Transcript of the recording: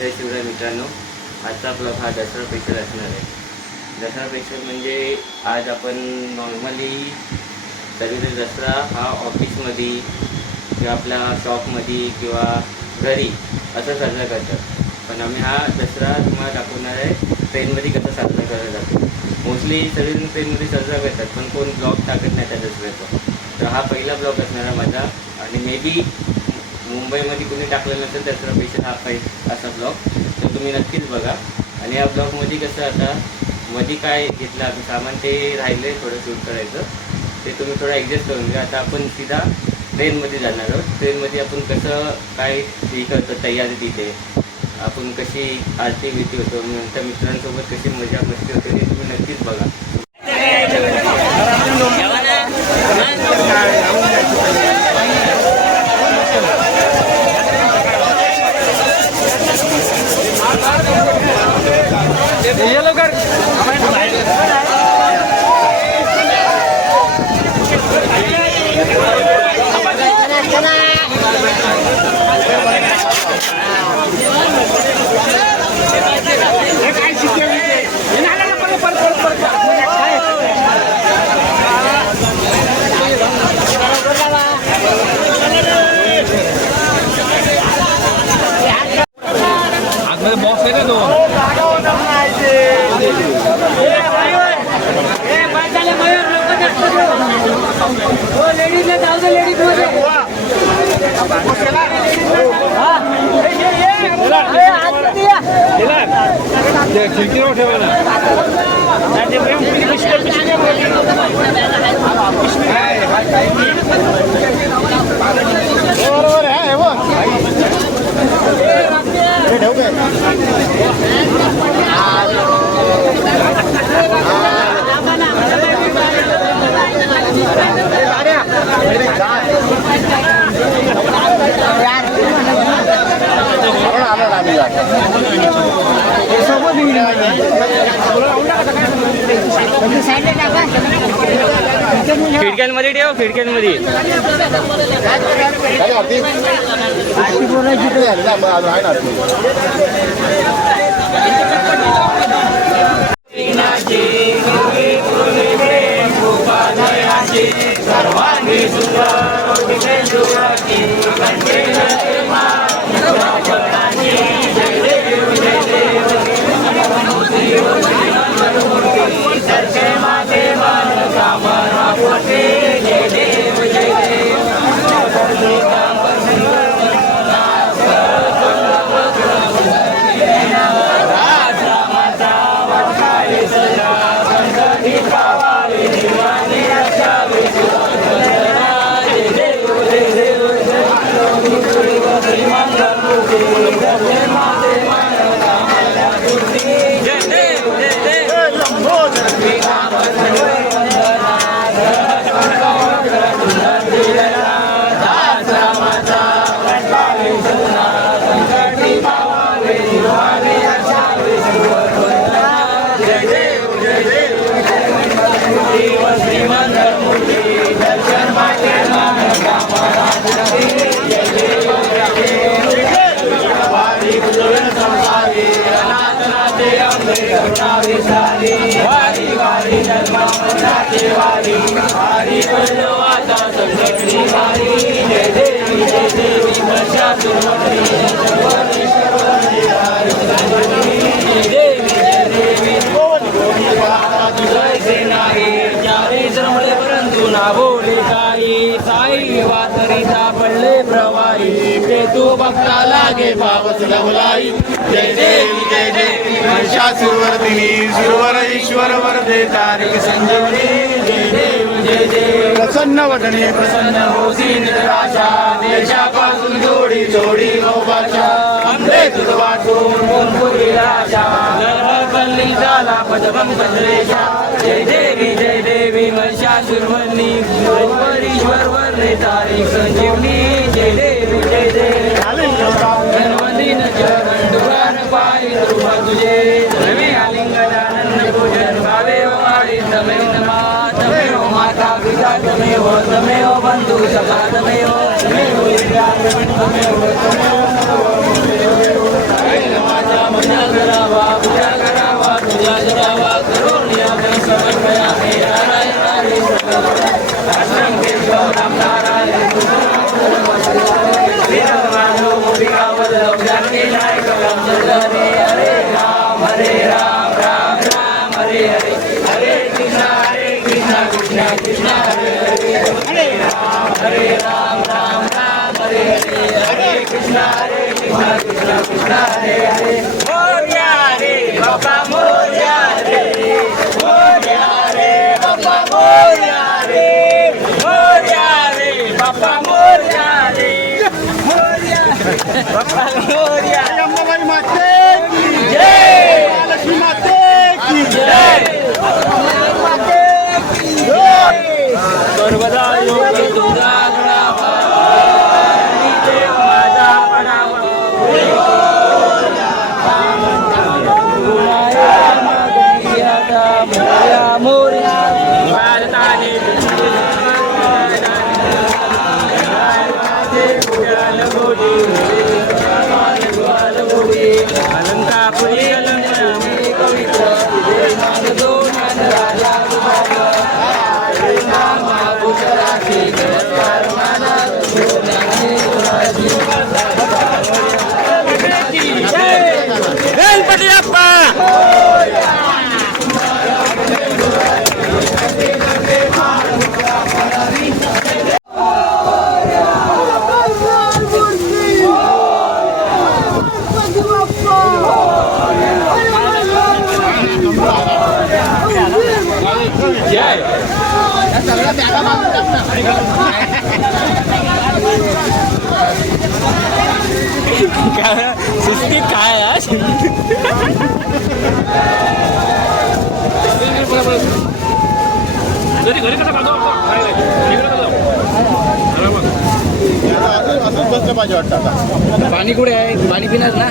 जय शिवराय मित्रांनो, आजचा ब्लॉग हा दसरा स्पेशल असणार आहे. दसरा स्पेशल म्हणजे आज आपण नॉर्मली सगळे दसरा हा ऑफिसमध्ये किंवा आपल्या शॉपमध्ये किंवा घरी असं साजरा करतात. पण आम्ही हा दसरा तुम्हाला दाखवणार आहे ट्रेनमध्ये कसा साजरा केला जातो. मोस्टली सगळेजण ट्रेनमध्ये साजरा करतात, पण कोण ब्लॉग टाकत नाही त्या दसऱ्याचा. तर हा पहिला ब्लॉग असणार आहे माझा, आणि मे बी मुंबईमध्ये कुणी टाकलेलं नसेल दसरा स्पेशल हा असा ब्लॉग, तर तुम्ही नक्कीच बघा. आणि या ब्लॉगमध्ये कसं आता मध्ये काय घेतलं आम्ही सामान ते राहिले थोडं शूट करायचं, ते तुम्ही थोडं ॲडजस्ट करून घ्या. आता आपण सीधा ट्रेनमध्ये जाणार आहोत. ट्रेनमध्ये आपण कसं काय हे करतो तयारी, तिथे आपण कशी आरती भीती होतो, नंतर मित्रांसोबत कशी मजा मस्ती होते ते तुम्ही नक्कीच बघा. बॉक्स आहे ना तो लेडीजला जाऊ दे, लेडीज खिडकीवर ठेवा ना. बरोबर आहे खिडक्यांमध्ये ठेव, खिडक्यांमध्ये. तू भक्ता लागे भावच लवलाई. जय देवी जय देवी महिषासुरवर्धिनी, सुरवर ईश्वर वरदे तारिक संजीवनी. जय देवी जय देवी प्रसन्न वदने प्रसन्न होसी निराशा, देशापासून जोडी जोडी मोबाचा अंधे तुझ वाटून पुरी राजा. लहरपल्ली झाला पदभं पंधरेशा. जय देवी महिषासुरवर्धिनी, सुरवर ईश्वर वरदे तारिक संजीवनी. जय देवी जय देवी गणपतीन चरण दुरान पायी कृपा तुझे. नवे आलिंगनानंद पूजन भावे हो वाडी तमेव नमा. तमेव माता पिता तमेव, तमेव बंधू सखा तमेव, तमेव विद्या तमेव, तमेव अंबाबाई माते की जय, महालक्ष्मी माते की जय, माते की जय. सर्वदा योगी तुझा गणावा, आणि देव माझा पडावा. भारताने अलंकापुरी गणपती बाप्पा. सिस्टीम काय घरी कसं असंच बसलं पाहिजे वाटतं आता. पाणी कुठे आहे पाणी पिणार ना